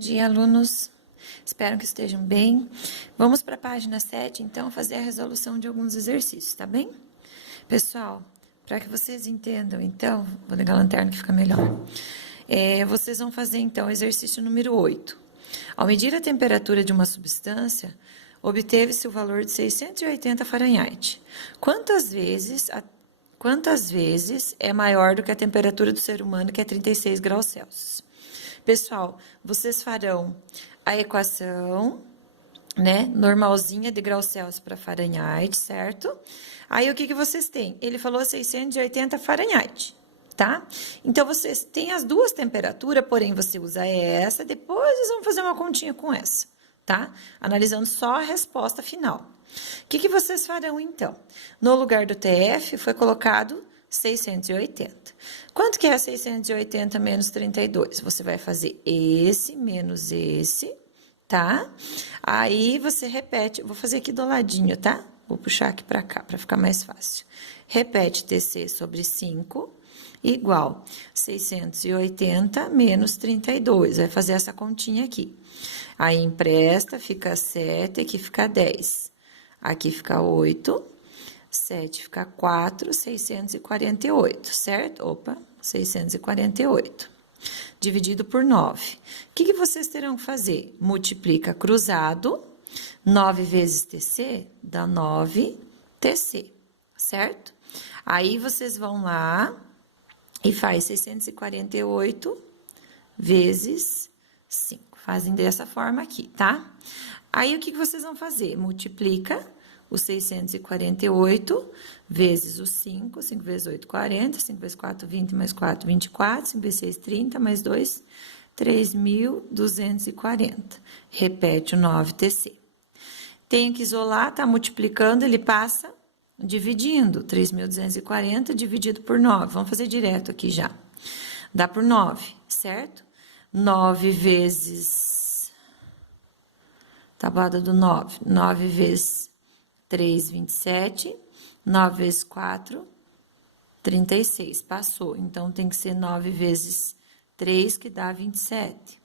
Dia, alunos. Espero que estejam bem. Vamos para a página 7, então, fazer a resolução de alguns exercícios, tá bem? Pessoal, para que vocês entendam, então, vou ligar a lanterna que fica melhor. Vocês vão fazer, então, o exercício número 8. Ao medir a temperatura de uma substância, obteve-se o valor de 680 Fahrenheit. Quantas vezes é maior do que a temperatura do ser humano, que é 36 graus Celsius? Pessoal, vocês farão a equação, né, normalzinha de graus Celsius para Fahrenheit, certo? Aí, o que vocês têm? Ele falou 680 Fahrenheit, tá? Então, vocês têm as duas temperaturas, porém, você usa essa, depois vocês vão fazer uma continha com essa, tá? Analisando só a resposta final. O que vocês farão, então? No lugar do TF, foi colocado 680. Quanto que é 680 menos 32? Você vai fazer esse menos esse, tá? Aí, você repete, vou fazer aqui do ladinho, tá? Vou puxar aqui para cá, para ficar mais fácil. Repete TC sobre 5, igual 680 menos 32. Vai fazer essa continha aqui. Aí, empresta, fica 7, aqui fica 10. Aqui fica 8. 7 fica 4, 648, certo? Opa, 648. Dividido por 9. O que vocês terão que fazer? Multiplica cruzado, 9 vezes TC dá 9 TC, certo? Aí, vocês vão lá e faz 648 vezes 5. Fazem dessa forma aqui, tá? Aí, o que vocês vão fazer? Multiplica o 648 vezes o 5, 5 vezes 8, 40, 5 vezes 4, 20, mais 4, 24, 5 vezes 6, 30, mais 2, 3.240. Repete o 9TC. Tenho que isolar, tá multiplicando, ele passa dividindo. 3.240 dividido por 9. Vamos fazer direto aqui já. Dá por 9, certo? 9 vezes... Tabuada do 9. 9 vezes 3, 27. 9 vezes 4, 36. Passou. Então, tem que ser 9 vezes 3, que dá 27.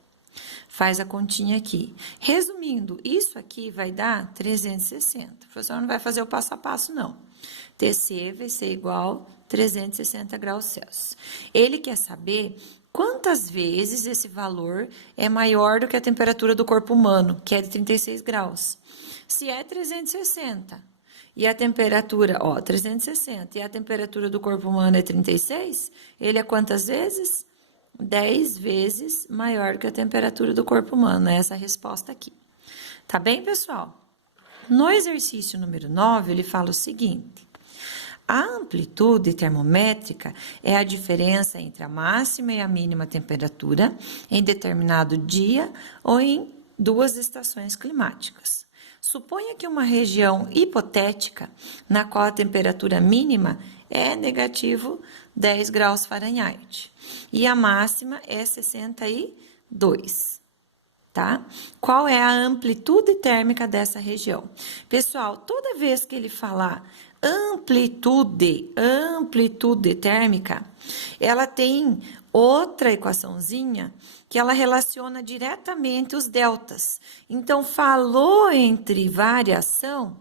Faz a continha aqui. Resumindo, isso aqui vai dar 360. O professor não vai fazer o passo a passo, não. TC vai ser igual a 360 graus Celsius. Ele quer saber quantas vezes esse valor é maior do que a temperatura do corpo humano, que é de 36 graus. Se é 360 e a temperatura, 360 e a temperatura do corpo humano é 36, ele é quantas vezes? 10 vezes maior que a temperatura do corpo humano. É essa a resposta aqui. Tá bem, pessoal? No exercício número 9, ele fala o seguinte: a amplitude termométrica é a diferença entre a máxima e a mínima temperatura em determinado dia ou em duas estações climáticas. Suponha que uma região hipotética, na qual a temperatura mínima é negativo 10 graus Fahrenheit e a máxima é 62, tá? Qual é a amplitude térmica dessa região? Pessoal, toda vez que ele falar amplitude térmica, ela tem outra equaçãozinha que ela relaciona diretamente os deltas. Então, falou entre variação,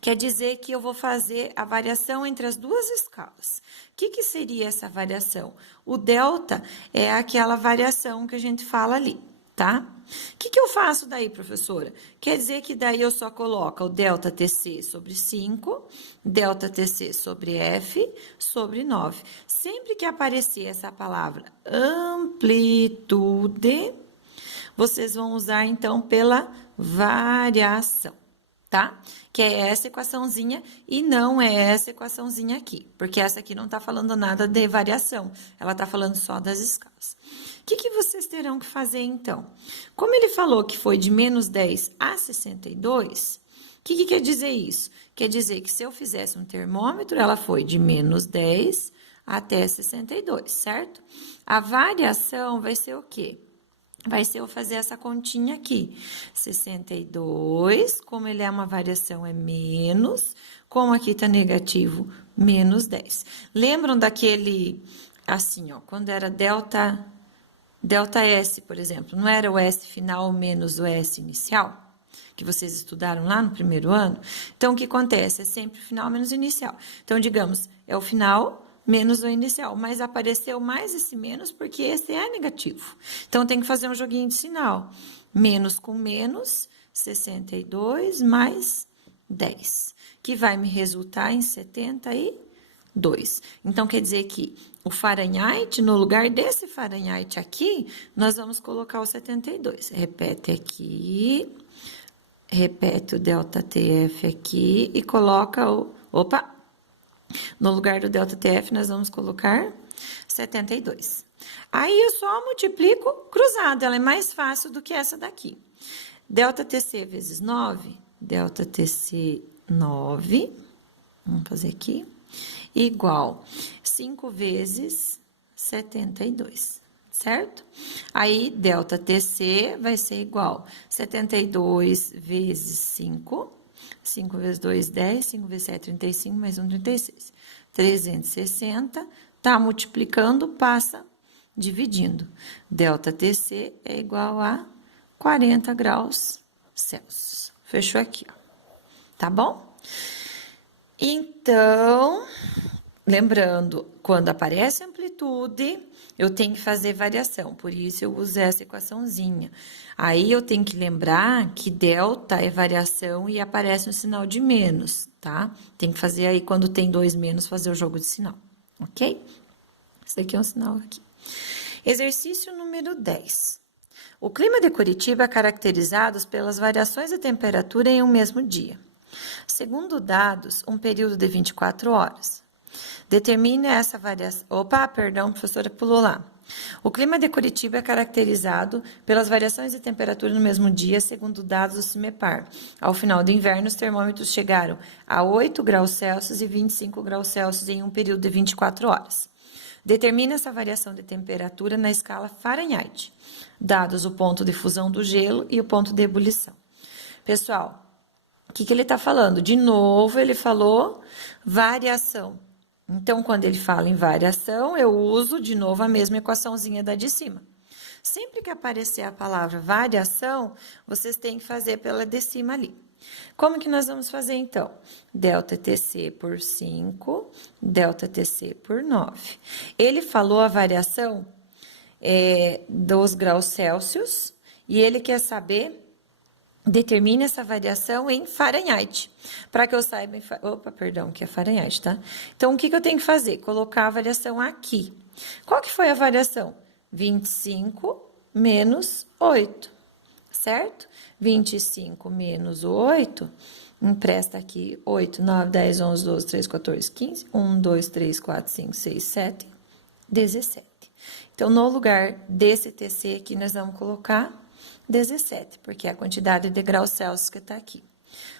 quer dizer que eu vou fazer a variação entre as duas escalas. O que seria essa variação? O delta é aquela variação que a gente fala ali, tá? O que eu faço daí, professora? Quer dizer que daí eu só coloco o delta TC sobre 5, delta TC sobre F, sobre 9. Sempre que aparecer essa palavra amplitude, vocês vão usar, então, pela variação, tá? Que é essa equaçãozinha e não é essa equaçãozinha aqui, porque essa aqui não tá falando nada de variação, ela tá falando só das escalas. O que vocês terão que fazer, então? Como ele falou que foi de menos 10 a 62, o que quer dizer isso? Quer dizer que se eu fizesse um termômetro, ela foi de menos 10 até 62, certo? A variação vai ser o quê? Vai ser eu fazer essa continha aqui. 62, como ele é uma variação, é menos. Como aqui tá negativo, menos 10. Lembram daquele, assim, ó, quando era delta ΔS, por exemplo, não era o S final menos o S inicial? Que vocês estudaram lá no primeiro ano? Então, o que acontece? É sempre o final menos o inicial. Então, digamos, é o final menos o inicial, mas apareceu mais esse menos porque esse é negativo. Então, tem que fazer um joguinho de sinal. Menos com menos, 62 mais 10, que vai me resultar em 72. Então, quer dizer que o Fahrenheit, no lugar desse Fahrenheit aqui, nós vamos colocar o 72. Repete aqui, repete o ΔTF aqui e coloca o... Opa! No lugar do ΔTF, nós vamos colocar 72. Aí, eu só multiplico cruzado, ela é mais fácil do que essa daqui. ΔTC vezes 9, ΔTC 9, vamos fazer aqui, igual 5 vezes 72, certo? Aí, ΔTC vai ser igual 72 vezes 5, 5 vezes 2, 10, 5 vezes 7, 35, mais 1, 36. 360, tá multiplicando, passa dividindo. ΔTC é igual a 40 graus Celsius. Fechou aqui, ó. Tá bom? Então, lembrando, quando aparece amplitude, eu tenho que fazer variação, por isso eu uso essa equaçãozinha. Aí, eu tenho que lembrar que delta é variação e aparece um sinal de menos, tá? Tem que fazer aí, quando tem 2 menos, fazer o jogo de sinal, ok? Esse aqui é um sinal aqui. Exercício número 10. O clima de Curitiba é caracterizado pelas variações de temperatura em um mesmo dia. Segundo dados, um período de 24 horas. Determine essa variação... Opa, perdão, professora, pulou lá. O clima de Curitiba é caracterizado pelas variações de temperatura no mesmo dia, segundo dados do CIMEPAR. Ao final do inverno, os termômetros chegaram a 8 graus Celsius e 25 graus Celsius em um período de 24 horas. Determine essa variação de temperatura na escala Fahrenheit, dados o ponto de fusão do gelo e o ponto de ebulição. Pessoal, o que ele está falando? De novo, ele falou variação. Então, quando ele fala em variação, eu uso de novo a mesma equaçãozinha da de cima. Sempre que aparecer a palavra variação, vocês têm que fazer pela de cima ali. Como que nós vamos fazer, então? ΔTC por 5, ΔTC por 9. Ele falou a variação dos graus Celsius e ele quer saber... Determine essa variação em Fahrenheit, para que eu saiba... Opa, perdão, que é Fahrenheit, tá? Então, o que eu tenho que fazer? Colocar a variação aqui. Qual que foi a variação? 25 menos 8, certo? 25 menos 8, empresta aqui 8, 9, 10, 11, 12, 13, 14, 15. 1, 2, 3, 4, 5, 6, 7, 17. Então, no lugar desse TC aqui, nós vamos colocar 17, porque é a quantidade de graus Celsius que está aqui.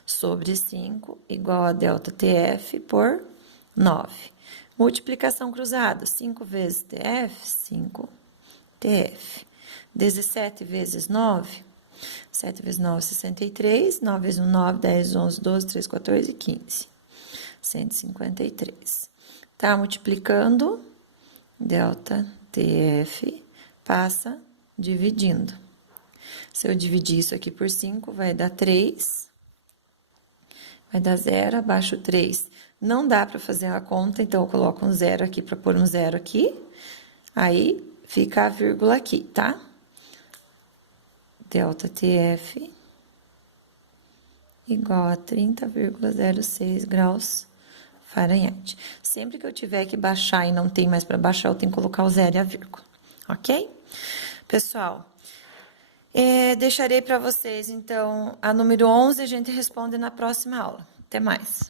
Sobre 5 igual a ΔTF por 9. Multiplicação cruzada, 5 vezes TF, 5 TF. 17 vezes 9, 7 vezes 9, 63. 9 vezes 1, 9, 10, 11, 12, 13, 14, 15. 153. Tá multiplicando, ΔTF passa dividindo. Se eu dividir isso aqui por 5, vai dar 3. Vai dar 0, abaixo 3. Não dá para fazer a conta, então eu coloco um 0 aqui para pôr um 0 aqui. Aí, fica a vírgula aqui, tá? ΔTF igual a 30,06 graus Fahrenheit. Sempre que eu tiver que baixar e não tem mais para baixar, eu tenho que colocar o 0 e a vírgula, ok? Pessoal... deixarei para vocês, então, a número 11, a gente responde na próxima aula. Até mais!